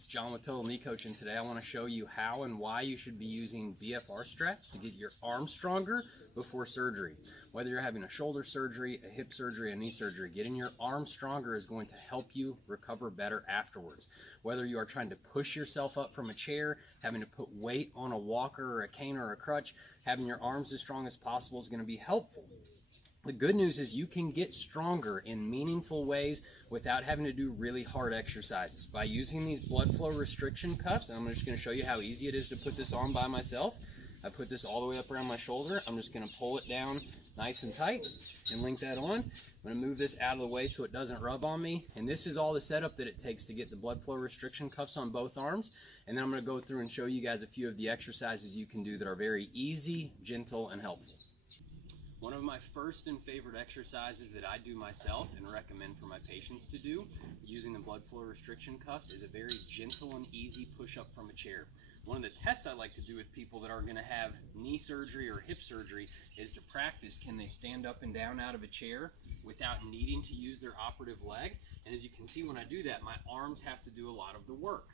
It's John with Total Knee Coach, and today I want to show you how and why you should be using BFR straps to get your arm stronger before surgery. Whether you're having a shoulder surgery, a hip surgery, a knee surgery, getting your arm stronger is going to help you recover better afterwards. Whether you are trying to push yourself up from a chair, having to put weight on a walker or a cane or a crutch, having your arms as strong as possible is going to be helpful. The good news is you can get stronger in meaningful ways without having to do really hard exercises. By using these blood flow restriction cuffs, and I'm just going to show you how easy it is to put this on by myself. I put this all the way up around my shoulder. I'm just going to pull it down nice and tight and link that on. I'm going to move this out of the way so it doesn't rub on me. And this is all the setup that it takes to get the blood flow restriction cuffs on both arms. And then I'm going to go through and show you guys a few of the exercises you can do that are very easy, gentle, and helpful. One of my first and favorite exercises that I do myself and recommend for my patients to do using the blood flow restriction cuffs is a very gentle and easy push-up from a chair. One of the tests I like to do with people that are going to have knee surgery or hip surgery is to practice, can they stand up and down out of a chair without needing to use their operative leg? And as you can see, when I do that, my arms have to do a lot of the work.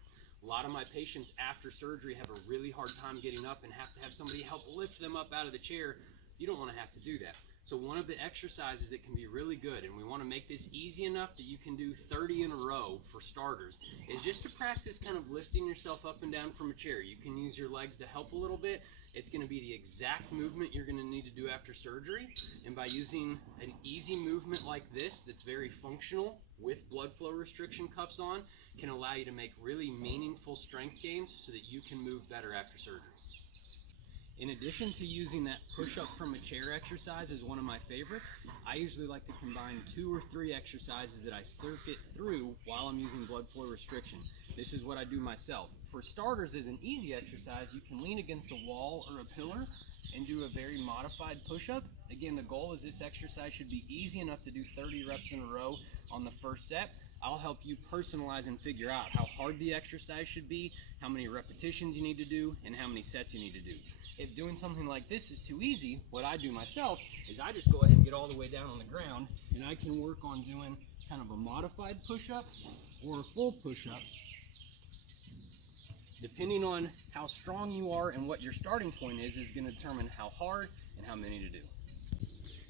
A lot of my patients after surgery have a really hard time getting up and have to have somebody help lift them up out of the chair. You don't want to have to do that. So one of the exercises that can be really good, and we want to make this easy enough that you can do 30 in a row for starters, is just to practice kind of lifting yourself up and down from a chair. You can use your legs to help a little bit. It's going to be the exact movement you're going to need to do after surgery. And by using an easy movement like this that's very functional with blood flow restriction cuffs on, can allow you to make really meaningful strength gains so that you can move better after surgery. In addition to using that push-up from a chair exercise as one of my favorites, I usually like to combine 2 or 3 exercises that I circuit through while I'm using blood flow restriction. This is what I do myself. For starters, as an easy exercise, you can lean against a wall or a pillar and do a very modified push-up. Again, the goal is this exercise should be easy enough to do 30 reps in a row on the first set. I'll help you personalize and figure out how hard the exercise should be, how many repetitions you need to do, and how many sets you need to do. If doing something like this is too easy, what I do myself is I just go ahead and get all the way down on the ground, and I can work on doing kind of a modified push-up or a full push-up, depending on how strong you are and what your starting point is going to determine how hard and how many to do.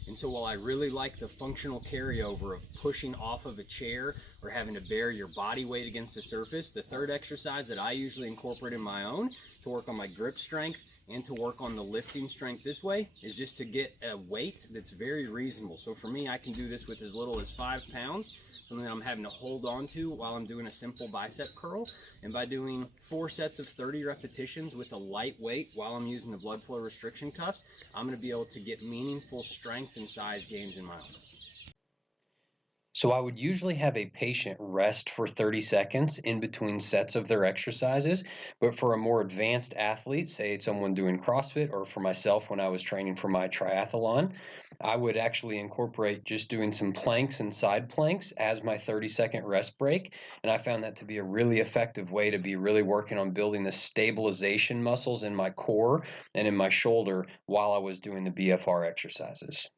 And so while I really like the functional carryover of pushing off of a chair or having to bear your body weight against the surface, the third exercise that I usually incorporate in my own to work on my grip strength and to work on the lifting strength this way is just to get a weight that's very reasonable. So for me, I can do this with as little as 5 pounds, something that I'm having to hold on to while I'm doing a simple bicep curl. And by doing 4 sets of 30 repetitions with a light weight while I'm using the blood flow restriction cuffs, I'm going to be able to get meaningful strength and size gains in my arms. So I would usually have a patient rest for 30 seconds in between sets of their exercises, but for a more advanced athlete, say it's someone doing CrossFit, or for myself when I was training for my triathlon, I would actually incorporate just doing some planks and side planks as my 30-second rest break, and I found that to be a really effective way to be really working on building the stabilization muscles in my core and in my shoulder while I was doing the BFR exercises.